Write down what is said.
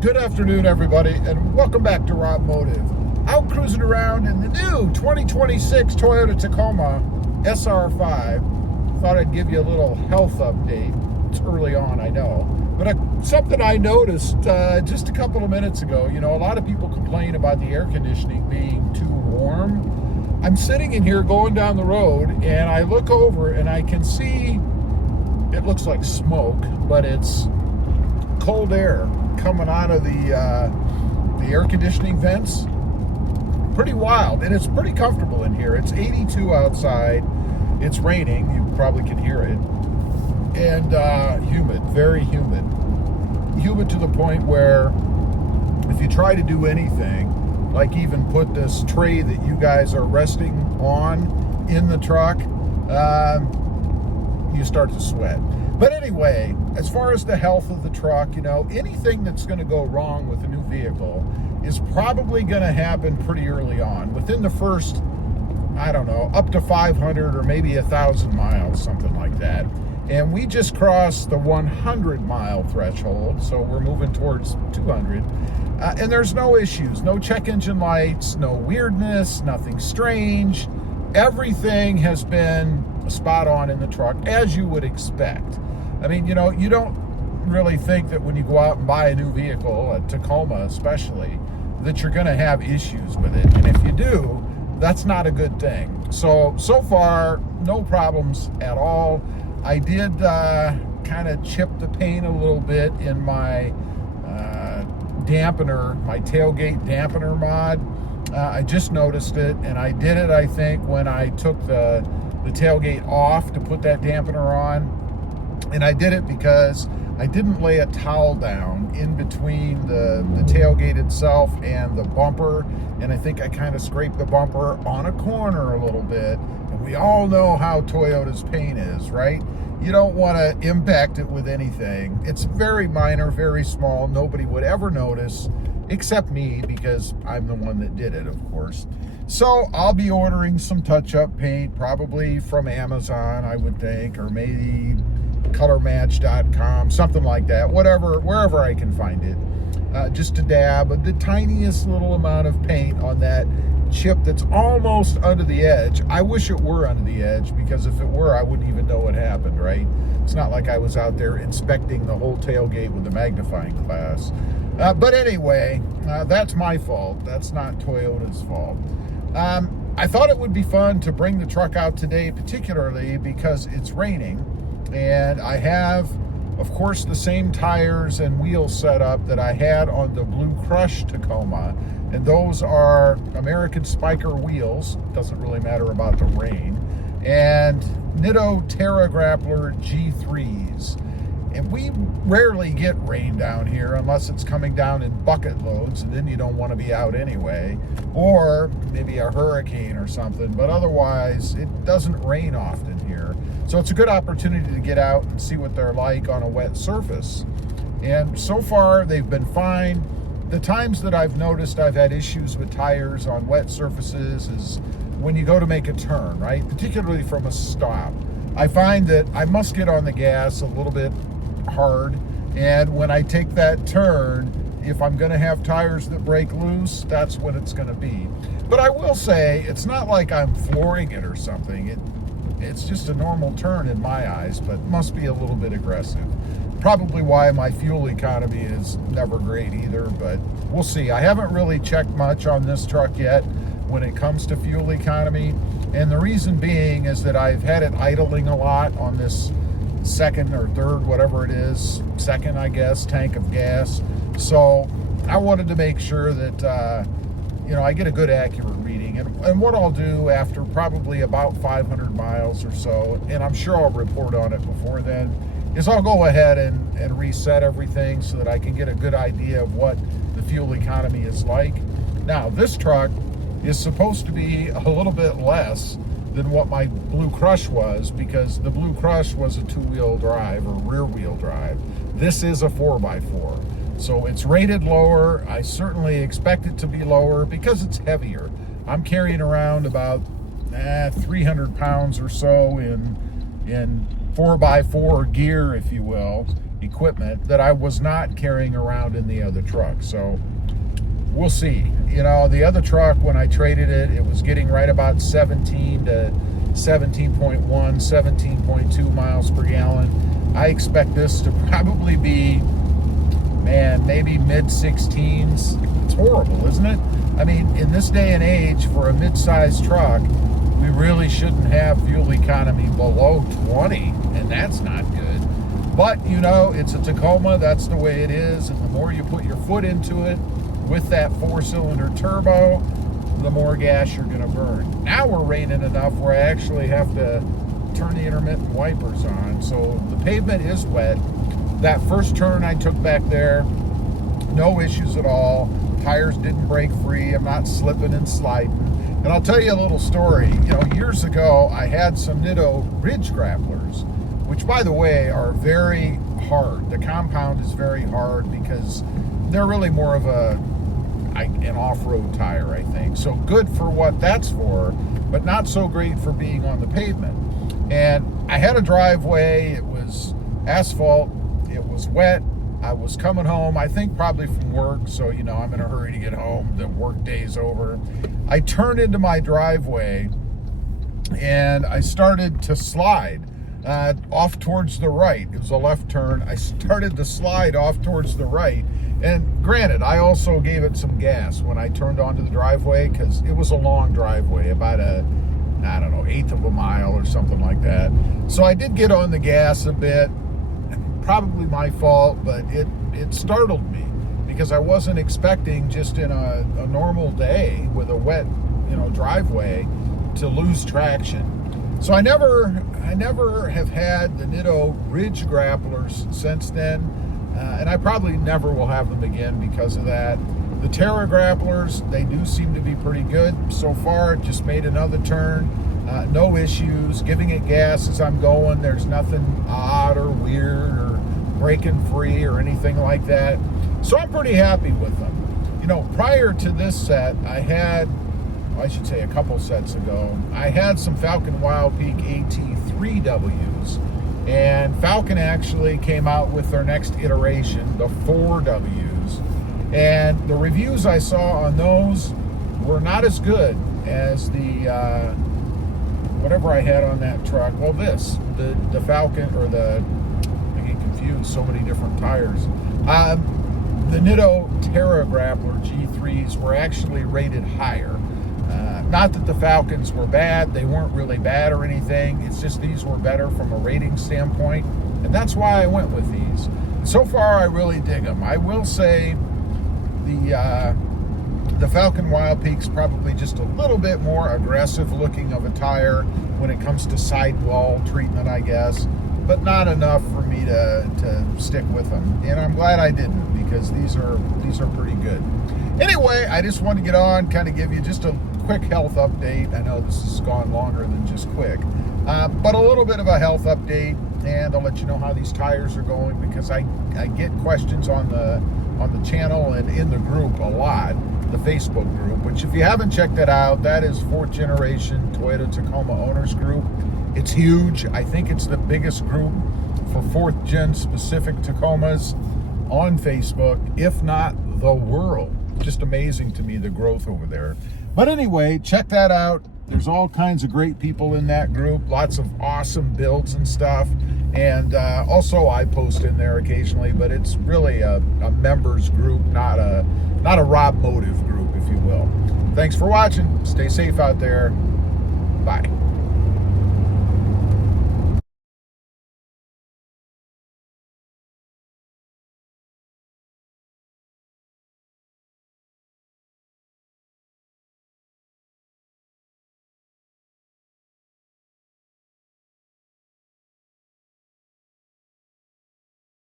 Good afternoon, everybody, and welcome back to RobMotive. Out cruising around in the new 2026 Toyota Tacoma SR5. Thought I'd give you a little health update. It's early on, I know. But something I noticed just a couple of minutes ago, a lot of people complain about the air conditioning being too warm. I'm sitting in here going down the road, and I look over and I can see, it looks like smoke, but it's cold air coming out of the air conditioning vents. Pretty wild, and it's pretty comfortable in here. It's 82 outside. It's raining. You probably can hear it. And humid, very humid. Humid to the point where if you try to do anything, like even put this tray that you guys are resting on in the truck, you start to sweat. But anyway, as far as the health of the truck, anything that's going to go wrong with a new vehicle is probably going to happen pretty early on. Within the first, I don't know, up to 500 or maybe 1,000 miles, something like that. And we just crossed the 100-mile threshold, so we're moving towards 200. And there's no issues, no check engine lights, no weirdness, nothing strange. Everything has been spot on in the truck, as you would expect. I mean, you don't really think that when you go out and buy a new vehicle, a Tacoma especially, that you're going to have issues with it. And if you do, that's not a good thing. So far, no problems at all. I did kind of chip the paint a little bit in my dampener, my tailgate dampener mod. I just noticed it, and I did it, I think, when I took the tailgate off to put that dampener on. And I did it because I didn't lay a towel down in between the tailgate itself and the bumper. And I think I kind of scraped the bumper on a corner a little bit. And we all know how Toyota's paint is, right? You don't want to impact it with anything. It's very minor, very small. Nobody would ever notice except me, because I'm the one that did it, of course. So I'll be ordering some touch-up paint, probably from Amazon, I would think, or maybe colormatch.com, something like that, wherever I can find it. Just to dab the tiniest little amount of paint on that chip that's almost under the edge. I wish it were under the edge, because if it were, I wouldn't even know what happened, right? It's not like I was out there inspecting the whole tailgate with a magnifying glass. But anyway, that's my fault. That's not Toyota's fault. I thought it would be fun to bring the truck out today, particularly because it's raining. And I have, of course, the same tires and wheels set up that I had on the Blue Crush Tacoma. And those are American Spiker wheels. Doesn't really matter about the rain. And Nitto Terra Grappler G3s. And we rarely get rain down here unless it's coming down in bucket loads, and then you don't want to be out anyway. Or maybe a hurricane or something, but otherwise it doesn't rain often here. So it's a good opportunity to get out and see what they're like on a wet surface. And so far they've been fine. The times that I've noticed I've had issues with tires on wet surfaces is when you go to make a turn, right? Particularly from a stop. I find that I must get on the gas a little bit hard, and when I take that turn, if I'm going to have tires that break loose, that's what it's going to be. But I will say, it's not like I'm flooring it or something. It's just a normal turn in my eyes, but must be a little bit aggressive. Probably why my fuel economy is never great either, but we'll see. I haven't really checked much on this truck yet when it comes to fuel economy, and the reason being is that I've had it idling a lot on this second or third, whatever it is, second, I guess, tank of gas. So I wanted to make sure that I get a good accurate reading. And what I'll do after probably about 500 miles or so, and I'm sure I'll report on it before then, is I'll go ahead and reset everything so that I can get a good idea of what the fuel economy is like. Now, this truck is supposed to be a little bit less than what my Blue Crush was, because the Blue Crush was a two-wheel drive or rear-wheel drive. This is a 4x4. So it's rated lower. I certainly expect it to be lower because it's heavier. I'm carrying around about 300 pounds or so in 4x4 gear, if you will. equipment that I was not carrying around in the other truck. So we'll see. You know, the other truck, when I traded it, it was getting right about 17 to 17.1, 17.2 miles per gallon. I expect this to probably be, man, maybe mid-16s. It's horrible, isn't it? I mean, in this day and age, for a mid-sized truck, we really shouldn't have fuel economy below 20, and that's not good. But, you know, it's a Tacoma, that's the way it is, and the more you put your foot into it with that 4-cylinder turbo, the more gas you're going to burn. Now we're raining enough where I actually have to turn the intermittent wipers on, so the pavement is wet. That first turn I took back there, no issues at all. Tires didn't break free. I'm not slipping and sliding. And I'll tell you a little story. You know, years ago, I had some Nitto ridge grapplers, which, by the way, are very hard. The compound is very hard because they're really more of an off-road tire, I think. So good for what that's for, but not so great for being on the pavement. And I had a driveway. It was asphalt. It was wet. I was coming home, I think probably from work, so, you know, I'm in a hurry to get home. The work day's over. I turned into my driveway, and I started to slide off towards the right. It was a left turn. I started to slide off towards the right. And granted, I also gave it some gas when I turned onto the driveway, because it was a long driveway, about I don't know, 1/8 of a mile or something like that. So I did get on the gas a bit. Probably my fault, but it startled me because I wasn't expecting, just in a normal day with a wet, you know, driveway, to lose traction. So I never have had the Nitto ridge grapplers since then, and I probably never will have them again because of that. The Terra grapplers, they do seem to be pretty good so far. Just made another turn. No issues, giving it gas as I'm going. There's nothing odd or weird or breaking free or anything like that. So I'm pretty happy with them. You know, prior to this set, I had, I should say a couple sets ago, I had some Falcon Wild Peak AT3Ws. And Falcon actually came out with their next iteration, the 4Ws. And the reviews I saw on those were not as good as the whatever I had on that truck. Well, the Falcon, or I get confused, so many different tires. The Nitto Terra Grappler G3s were actually rated higher. Not that the Falcons were bad, they weren't really bad or anything. It's just these were better from a rating standpoint, and that's why I went with these. So far, I really dig them. I will say the Falcon Wild Peak's probably just a little bit more aggressive looking of a tire when it comes to sidewall treatment, I guess, but not enough for me to stick with them. And I'm glad I didn't, because these are pretty good. Anyway, I just wanted to get on, kind of give you just a quick health update. I know this has gone longer than just quick, but a little bit of a health update, and I'll let you know how these tires are going, because I get questions on the channel and in the group a lot, the Facebook group, which if you haven't checked that out, that is 4th generation Toyota Tacoma owners group. It's huge. I think it's the biggest group for 4th gen specific Tacomas on Facebook, if not the world. Just amazing to me, the growth over there. But anyway, check that out. There's all kinds of great people in that group, lots of awesome builds and stuff. And also I post in there occasionally, but it's really a members group, not a RobMotive group, if you will. Thanks for watching. Stay safe out there.